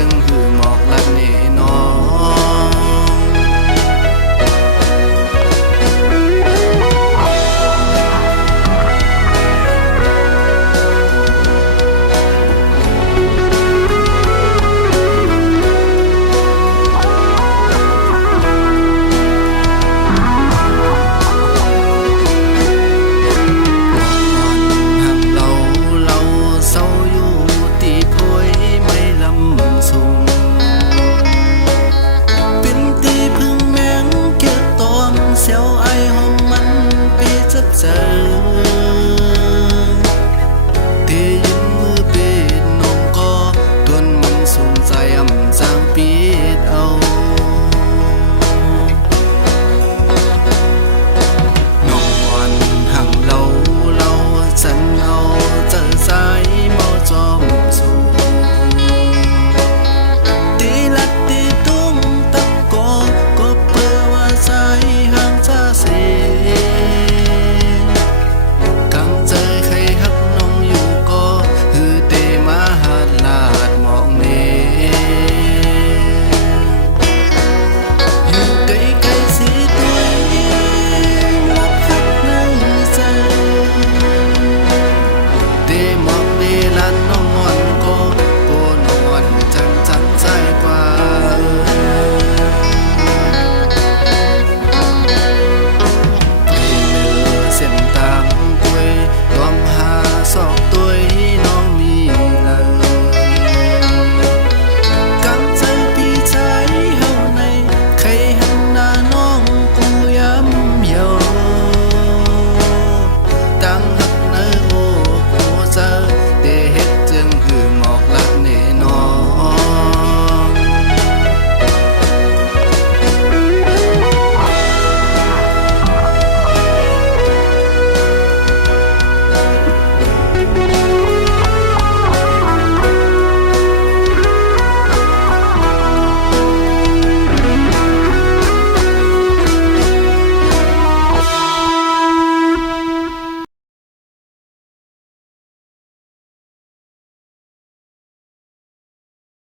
and